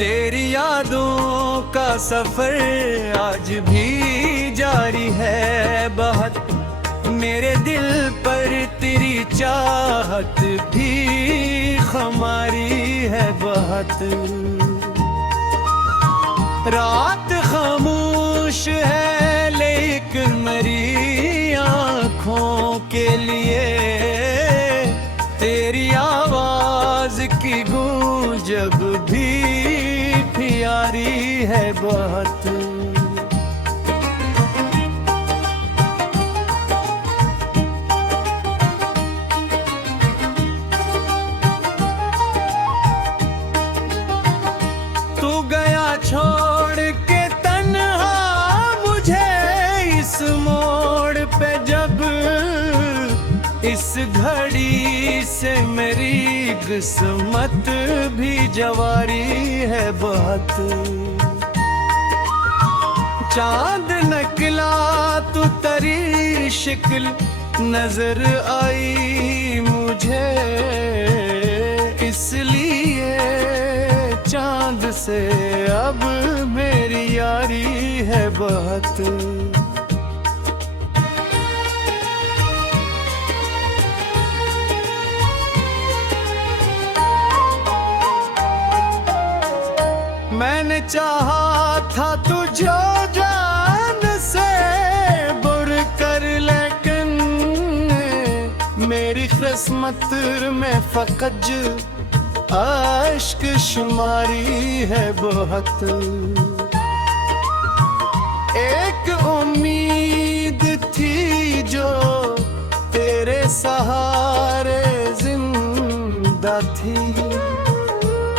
तेरी यादों का सफर आज भी जारी है बहुत। मेरे दिल पर तेरी चाहत भी खुमारी है बहुत। रात खामोश है लेकिन मेरी आँखों के लिए तेरी आवाज की गूंज जब भी प्यारी है बहुत। तू गया छोड़ के तन्हा मुझे इस मोड़ पे जब, इस घड़ी से मेरी किस्मत भी जवारी है बहुत। चांद निकला तू तेरी शिक्ल नजर आई मुझे, इसलिए चांद से अब मेरी यारी है बहुत। मैंने चाहा था तुझे जान से बुर कर, लेकिन मेरी किस्मत में फकत आश्क शुमारी है बहुत। एक उम्मीद थी जो तेरे सहारे जिंदा थी,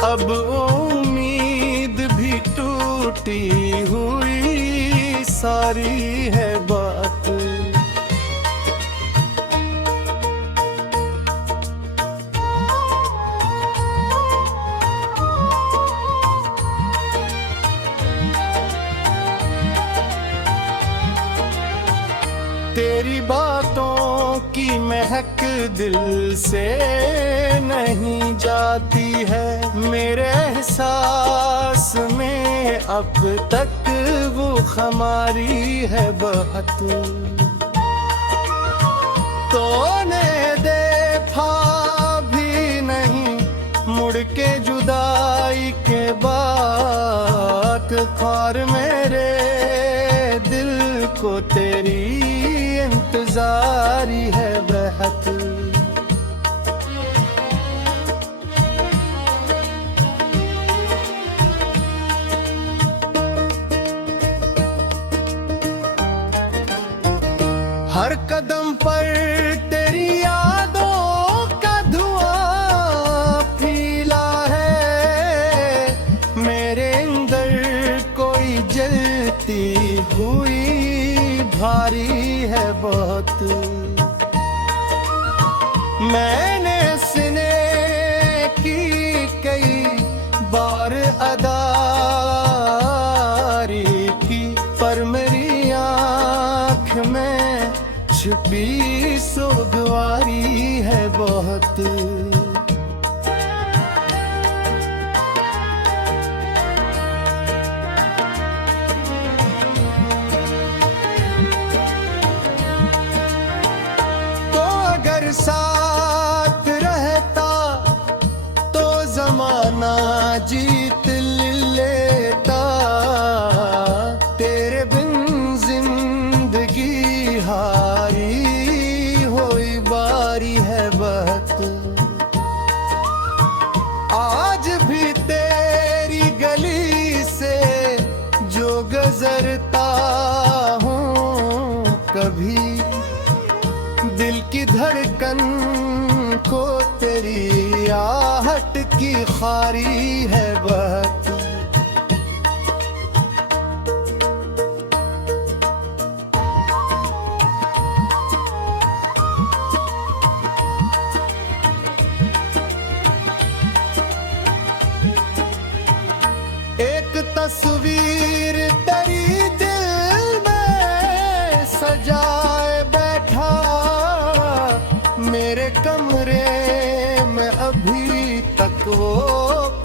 अब उम्मीद भी टूटी हुई सारी है बात। तेरी बातों की महक दिल से नहीं जाती है, मेरे एहसास में अब तक वो खुमारी है बहुत। तूने देखा भी नहीं मुड़ के जुदाई के बाद, ख्वार मेरे दिल को तेरी इंतजारी है बहुत। हर कदम पर तेरी यादों का धुआं फैला है, मेरे अंदर कोई जलती हुई भारी है बहुत। मैंने सीने की कई बार अदारी की, पर मेरी आँख में छुपी सोगवारी है बहुत। साथ रहता तो जमाना जीत लेता, तेरे बिन जिंदगी हारी हुई बारी है बहुत। आज भी तेरी गली से जो गुजरता हूँ, कभी दिल की धड़कन को तेरी आहट की खारी है बहुत। एक तस्वीर तेरी दिल में सजाए बैठा, मेरे कमरे में अभी तक वो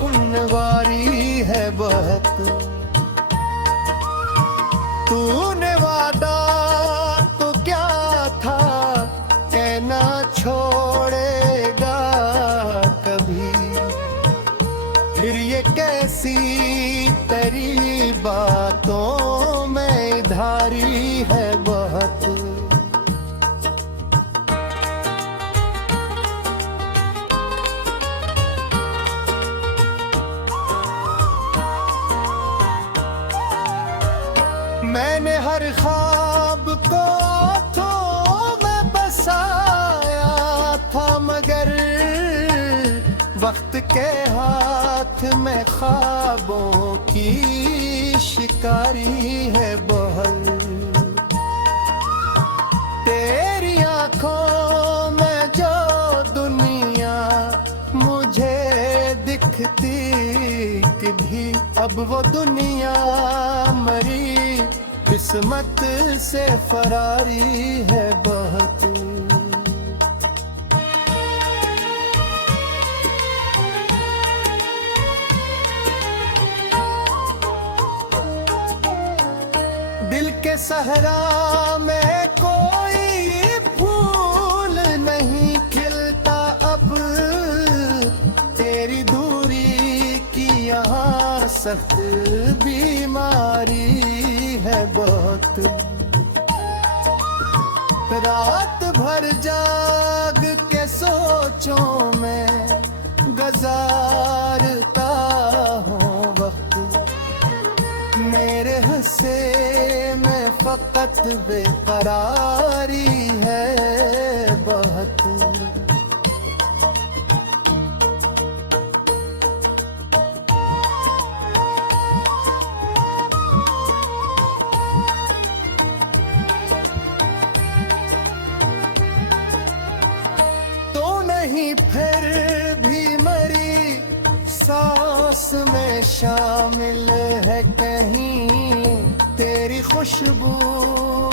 कुंवारी है बहुत। तूने वादा तो क्या था, कहना छोड़ेगा कभी। फिर ये कैसी तेरी बातों में धारी है बहुत। मैंने हर ख्वाब को आँखों में बसाया था, मगर वक्त के हाथ में ख्वाबों की शिकारी है बहुत। तेरी आँखों में जो दुनिया मुझे दिखती भी, अब वो दुनिया मरी किस्मत से फरारी है बहुत। दिल के सहरा में कोई फूल नहीं खिलता अब, तेरी दूरी की यहाँ सख्त बीमारी है बहुत। रात भर जाग के सोचों में गुजारता हूँ वक्त, मेरे हंसे में फकत बेकरारी है बहुत। नहीं फिर भी मरी सांस में शामिल है कहीं, तेरी खुशबू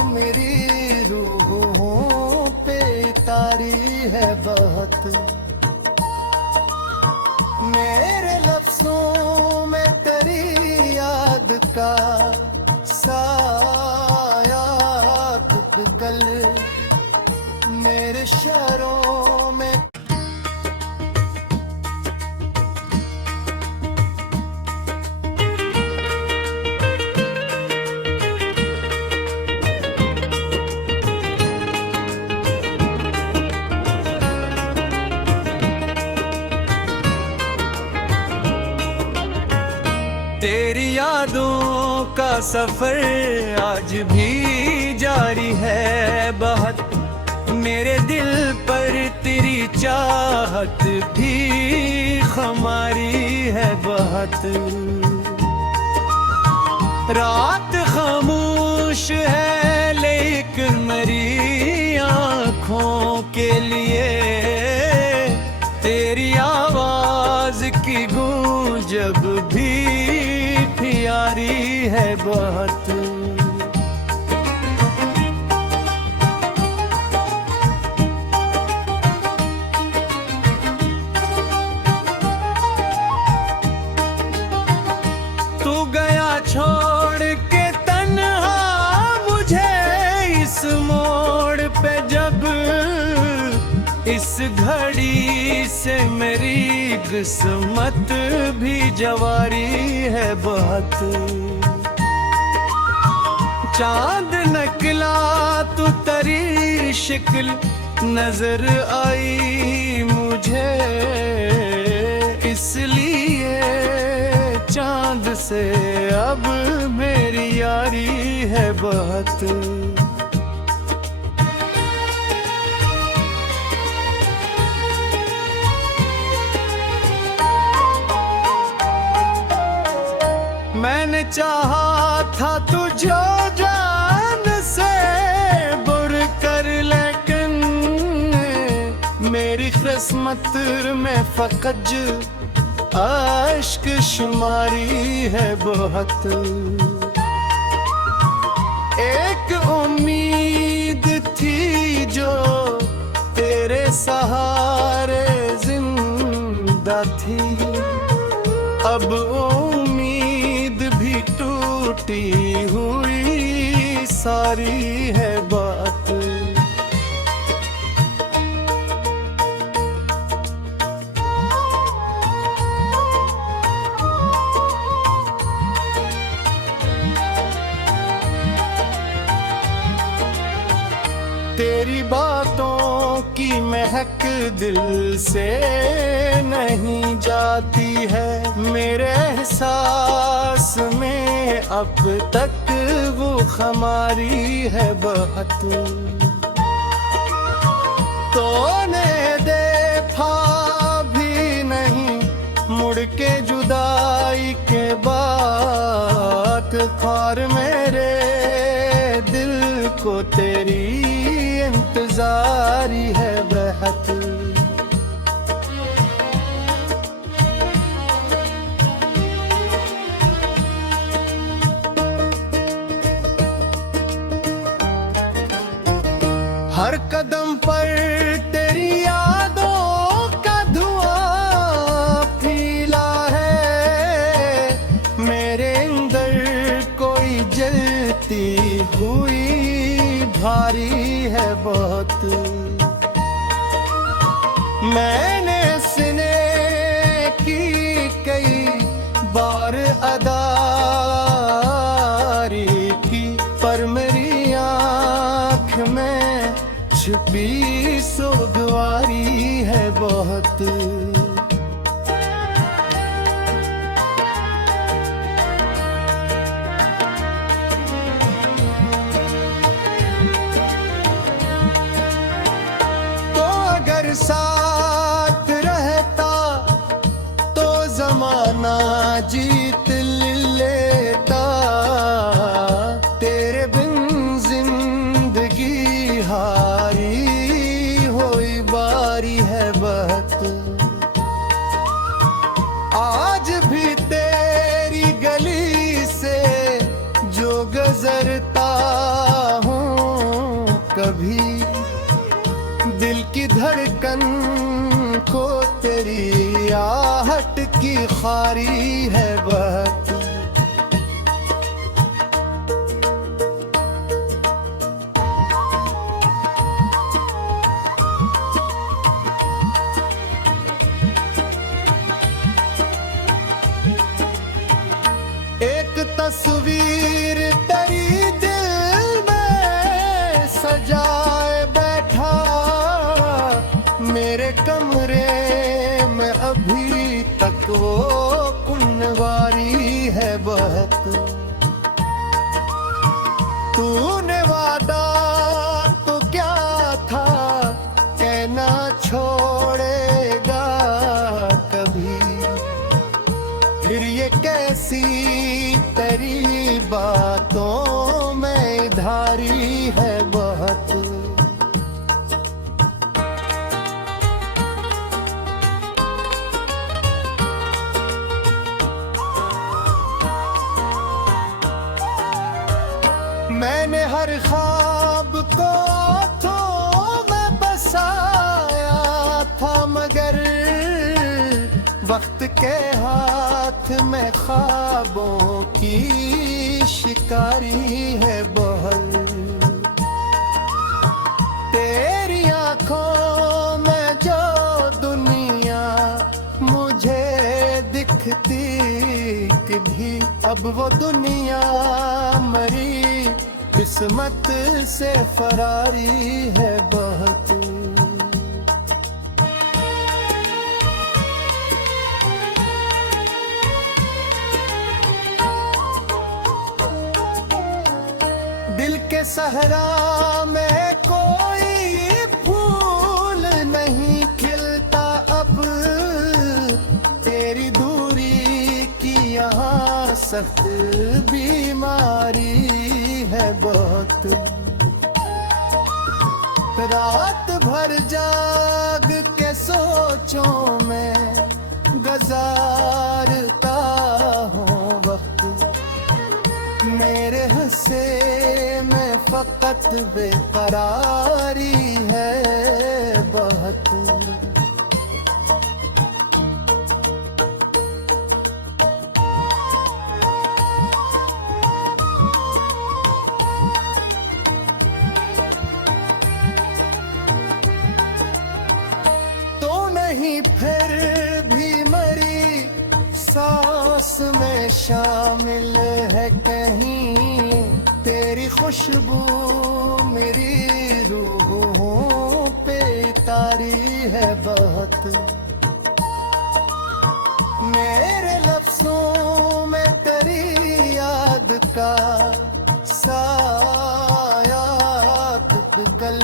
मेरी रूहों पे तारी है बहुत। मेरे लफ्जों में तेरी याद का साया कल, मेरे शहरों में तेरी यादों का सफर आज भी जारी है बहुत। मेरे दिल पर तेरी चाहत भी खुमारी है बहुत। रात खामोश है लेकिन मेरी आँखों के लिए तेरी आवाज की गूंज जब भी प्यारी है बहुत। तू गया छोड़ के तन्हा मुझे इस मोड़ पे, जब इस घड़ी से मेरी किस्मत भी जवारी है बहुत। चांद निकला तो तेरी शिक्ल नजर आई मुझे, इसलिए चांद से अब मेरी यारी है बहुत। मैंने चाहा था तुझे जान से बुर कर, लेकिन मेरी किस्मत में फकत आश्क शुमारी है बहुत। एक उम्मीद थी जो तेरे सहारे जिंदा अब उम्मीद भी टूटी हुई सारी है बात। तेरी बातों की महक दिल से नहीं जाती है, मेरे एहसास में अब तक वो खुमारी है बहुत। तूने देखा भी नहीं मुड़ के जुदाई के बाद, ख्वार मेरे दिल को तेरी इंतजारी है बहुत। हर कदम पर तेरी यादों का धुआं फैला है, मेरे अंदर कोई जलती हुई भारी है बहुत। मैंने सीने की कई बार अदारी की, पर मेरी आँख में छुपी सोगवारी है बहुत। साथ रहता तो जमाना जीत लेता, तेरे बिन जिंदगी हारी हुई बारी है बहुत। आज भी तेरी गली से जो गुजरता हूँ, कभी दिल की धड़कन को तेरी आहट की खारी है बहुत। एक तस्वीर तेरी दिल में सजाए बैठा, मेरे कमरे में अभी तक वो कुंवारी है बहुत। तूने वादा तो क्या था, कहना छोड़ेगा कभी, फिर ये कैसी तेरी बातों में धारी है बहुत। मैंने हर ख्वाब को आँखों में बसाया था, मगर वक्त के हाथ में ख्वाबों की शिकारी है बहुत। तेरी आँखों में जो दुनिया मुझे दिखती भी, अब वो दुनिया मरी किस्मत से फरारी है बहुत। दिल के सहरा में कोई फूल नहीं खिलता अब, तेरी दूरी की यहाँ सख्त बीमारी है बहुत। रात भर जाग के सोचों में गुजारता हूँ वक्त, मेरे हंसे में फकत बेकरारी है बहुत। कहीं फिर भी मरी सांस में शामिल है कहीं तेरी खुशबू मेरी रूहों पे तारी है बहुत। मेरे लफ्जों में तेरी याद का साया कल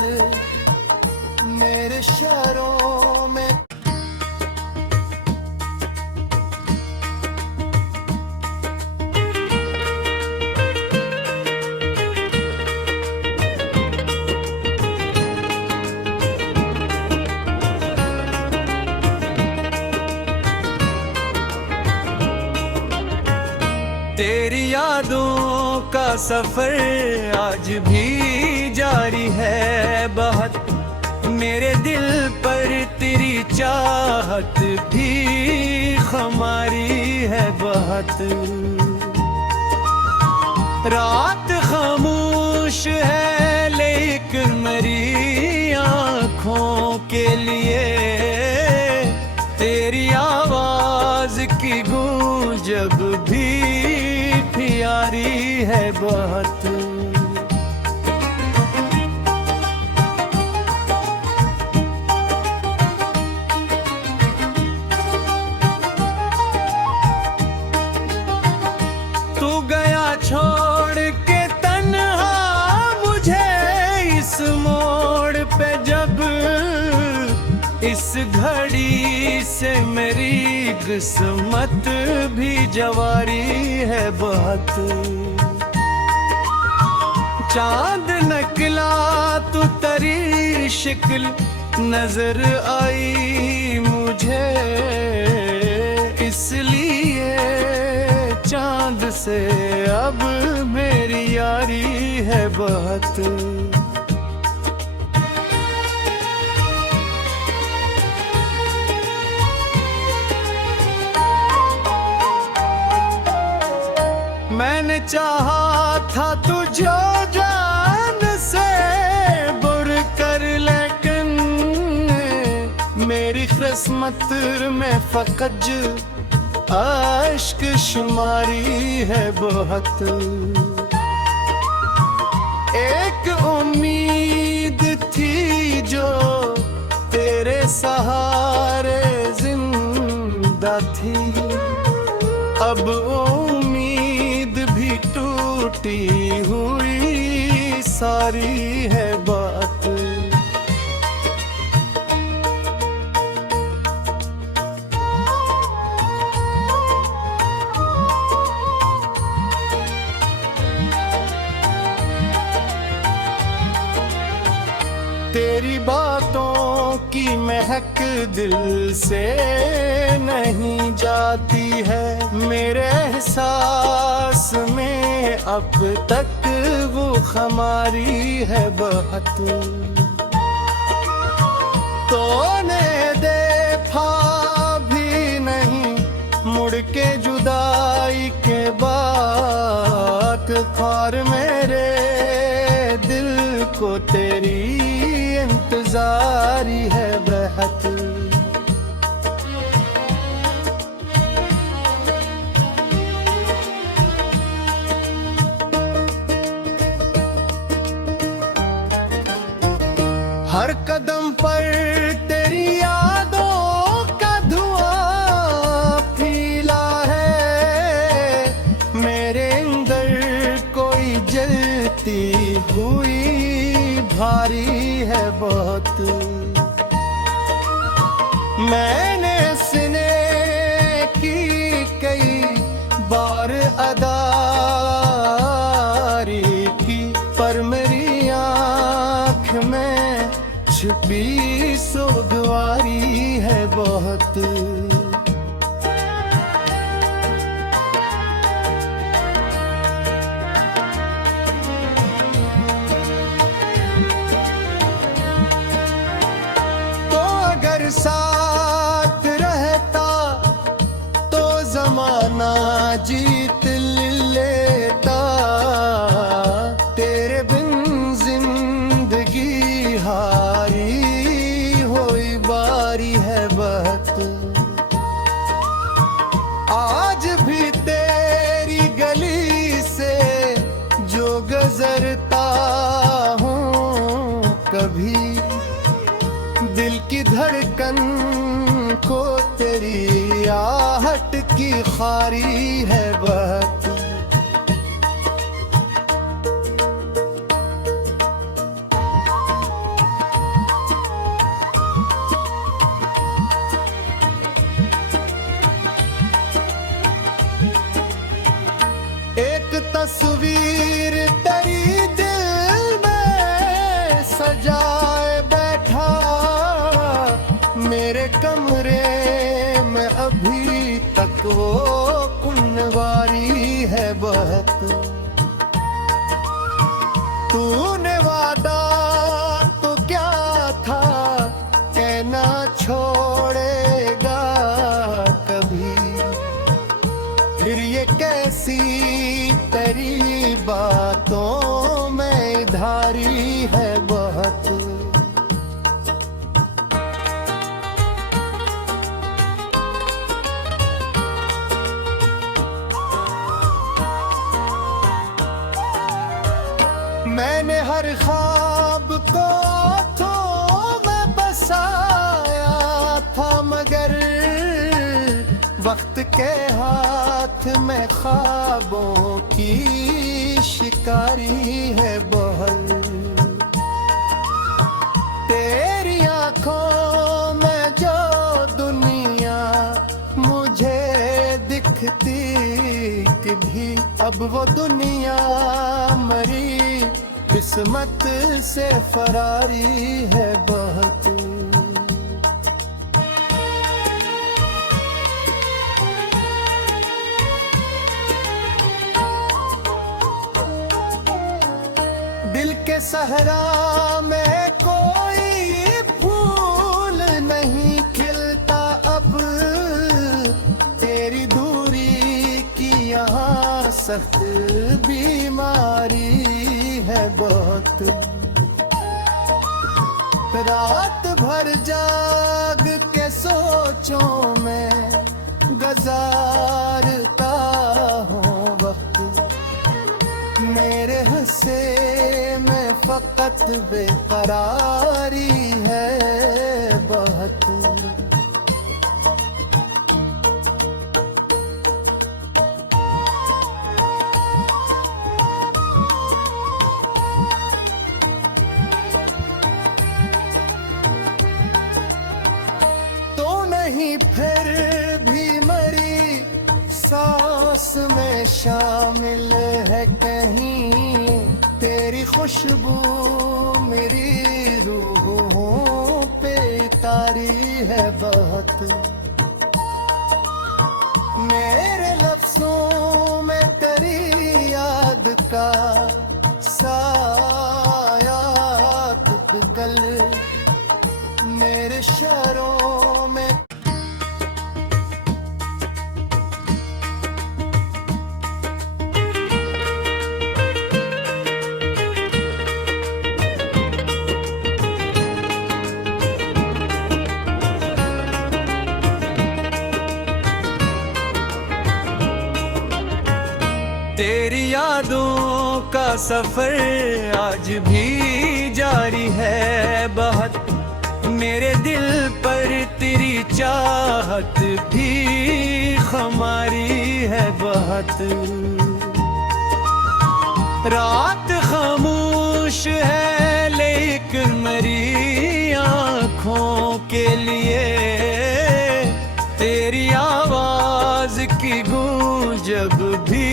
मेरे शहरों में। तेरी यादों का सफर आज भी जारी है बहुत। मेरे दिल पर तेरी चाहत भी खुमारी है बहुत। रात खामोश है लेकिन मेरी आँखों के लिए तेरी आवाज की गूंज जब भी प्यारी है बहुत। तू गया छोड़ के तन्हा मुझे इस मोड़ पे जब, इस घड़ी से मेरी किस्मत भी जवारी है बहुत। चांद निकला तो तेरी शिक्ल नजर आई मुझे, इसलिए चांद से अब मेरी यारी है बहुत। मैंने चाहा था तुझे जान से बुर कर, लेकिन मेरी किस्मत में फकत आश्क शुमारी है बहुत। एक उम्मीद थी जो तेरे सहारे जिंदा थी, अब उम्मीद भी टूटी हुई सारी है बात। तेरी बातों की महक दिल से नहीं जाती है, मेरे एहसास में अब तक वो खुमारी है बहुत। तूने देखा भी नहीं मुड़ के जुदाई के बाद, ख्वार मेरे दिल को तेरी इंतजारी है बहुत। हर कदम पर तेरी यादों का धुआं फैला है, मेरे अंदर कोई जलती हुई भारी है बहुत। मैंने सुने की कई बार अदारी की, पर मेरी आँख में छुपी सोगवारी है बहुत। साथ रहता तो जमाना जीत लेता, तेरे बिन जिंदगी हारी हुई बारी है बस। को तेरी आहट की खारी है बहुत। एक तस्वीर तेरी दिल में सजाए बैठा, मेरे कमरे में अभी तक वो कुंवारी है बहुत। तूने वादा तो क्या था, कहना छोड़ेगा कभी, फिर ये कैसी तेरी बातों में धारी है बहुत। मैंने हर ख्वाब को आँखों में बसाया था, मगर वक्त के हाथ में ख्वाबों की शिकारी है बहुत। तेरी आँखों में जो दुनिया मुझे दिखती भी, अब वो दुनिया मरी किस्मत से फरारी है बहुत। दिल के सहरा में कोई फूल नहीं खिलता अब, तेरी दूरी की यहाँ सख्त बीमारी है बहुत। रात भर जाग के सोचों में गुजारता हूँ वक्त, मेरे हंसे में फकत बेकरारी है बहुत। नहीं फिर भी मरी सांस में शामिल है कहीं, तेरी खुशबू मेरी रूहों पे तारी है बहुत। मेरे लफ्जों में तेरी याद का साया कल, मेरे शहरों में तेरी यादों का सफर आज भी जारी है बहुत। मेरे दिल पर तेरी चाहत भी खुमारी है बहुत। रात खामोश है लेकिन मेरी आँखों के लिए तेरी आवाज की गूंज जब भी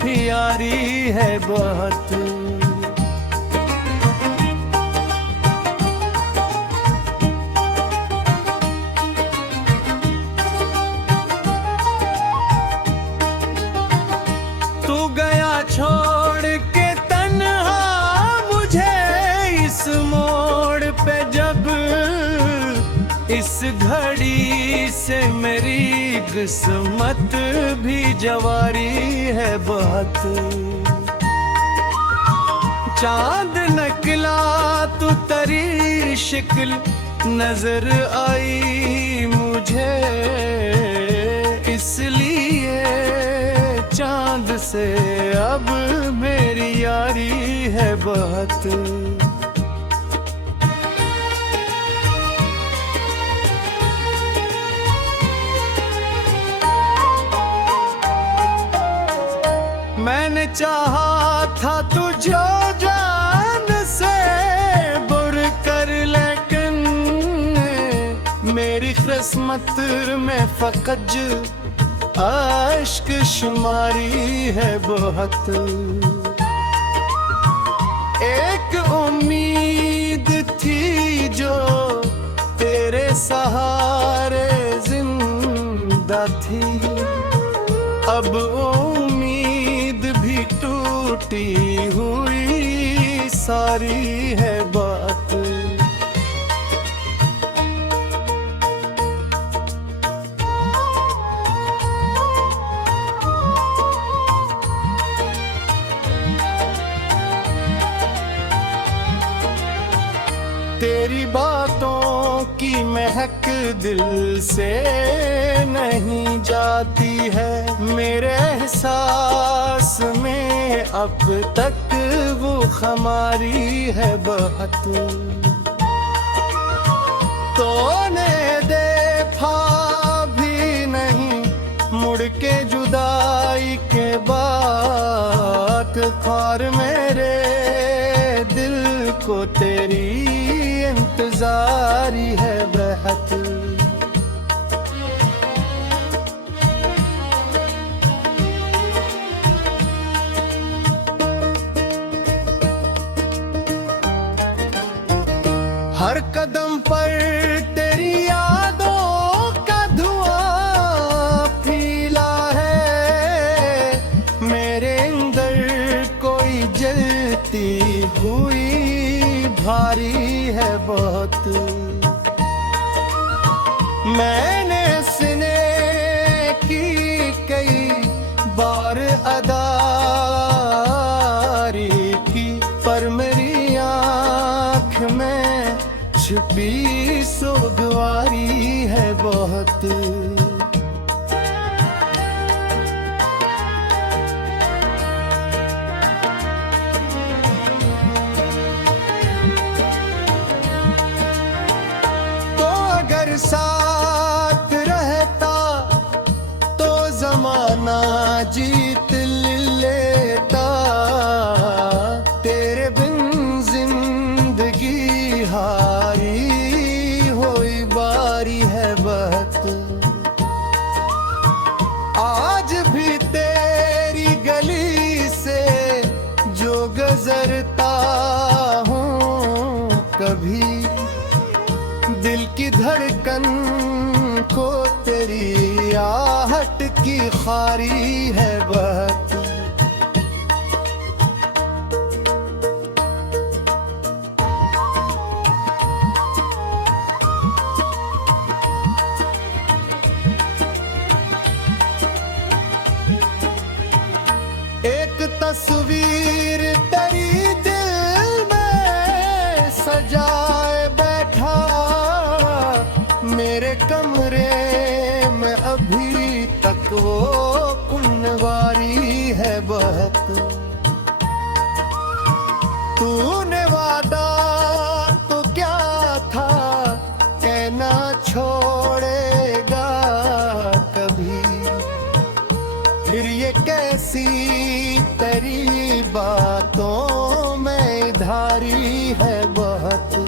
प्यारी है बहुत। तू गया छोड़ के तन्हा मुझे इस मोड़ पे, जब इस घड़ी से मेरी किस्मत भी जवारी है बहुत। चांद निकला तो तेरी शिक्ल नजर आई मुझे, इसलिए चांद से अब मेरी यारी है बहुत। चाहा था तुझे जान से बुर कर, लेकिन मेरी किस्मत में फकत अश्क शुमारी है बहुत। एक उम्मीद थी जो तेरे सहारे जिंदा थी, अब उम्मीद भी टूटी हुई सारी है बात। तेरी बातों की महक दिल से नहीं जाती है, मेरे एहसास में अब तक वो खुमारी है बहुत। तूने देखा भी नहीं मुड़ के जुदाई के बाद, ख्वार मेरे दिल को तेरी इंतजारी है बहुत। हर कदम पर तेरी यादों का धुआं फैला है, मेरे अंदर कोई जलती हुई भारी है बहुत। मैंने सीने की कई बार अदारी की, पर मेरी आँख में छुपी सोगवारी है बहुत। साथ रहता तो जमाना जीत लेता, तेरे बिन जिंदगी हारी हुई बारी है बहुत। आज भी तेरी गली से जो गुजरता हूँ, कभी दिल की धड़कन को तेरी आहट की खारी है बहुत। एक तस्वीर तेरी दिल में सजाए बैठा, मेरे कमरे में अभी तक वो कुंवारी है बहुत। तूने वादा तो क्या था, कहना छोड़ेगा कभी, फिर ये कैसी तेरी बातों में धारी है बहुत।